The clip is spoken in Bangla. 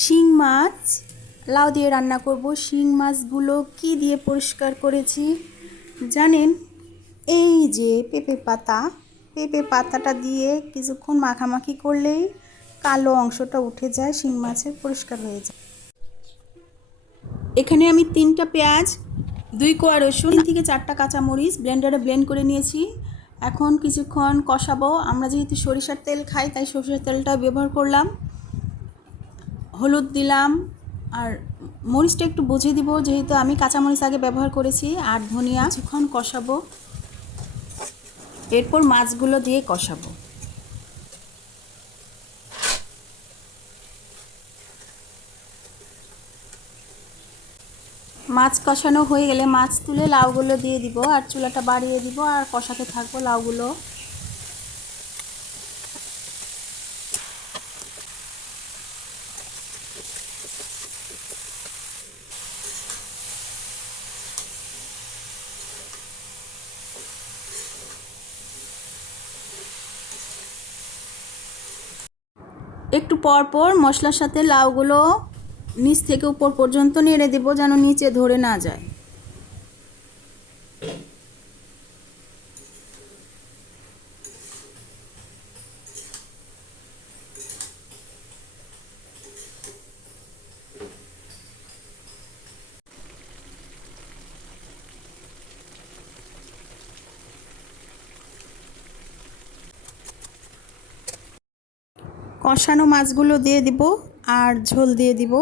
শিং মাছ লাউ দিয়ে রান্না করব। শিং মাছগুলো কি দিয়ে পরিষ্কার করেছি জানেন? এই যে পেঁপে পাতাটা দিয়ে কিছুক্ষণ মাখামাখি করলেই কালো অংশটা উঠে যায়, শিং মাছের পরিষ্কার হয়ে যায়। এখানে আমি 3টা পেঁয়াজ, 2 কোয়া রসুন, 3 থেকে 4টা কাঁচামরিচ ব্লেন্ডারে ব্লেন্ড করে নিয়েছি। এখন কিছুক্ষণ কষাবো। আমরা যেহেতু সরিষার তেল খাই তাই সরিষার তেলটা ব্যবহার করলাম। হলুদ দিলাম, আর মরিচটা একটু বুঝে দিব যেহেতু আমি কাঁচামরিচ আগে ব্যবহার করেছি। আর ধনিয়া। কিছুক্ষণ কষাবো, এরপর মাছগুলো দিয়ে কষাবো। মাছ কষানো হয়ে গেলে মাছ তুলে লাউগুলো দিয়ে দিব, আর চুলাটা বাড়িয়ে দিব, আর কষাতে থাকবো লাউগুলো। একটু পর পর মশলার সাথে লাউগুলো নিচ থেকে উপর পর্যন্ত নেড়ে দেব যেন নিচে ধরে না যায়। কষানো মাছগুলো দিয়ে দিব আর ঝোল দিয়ে দিব।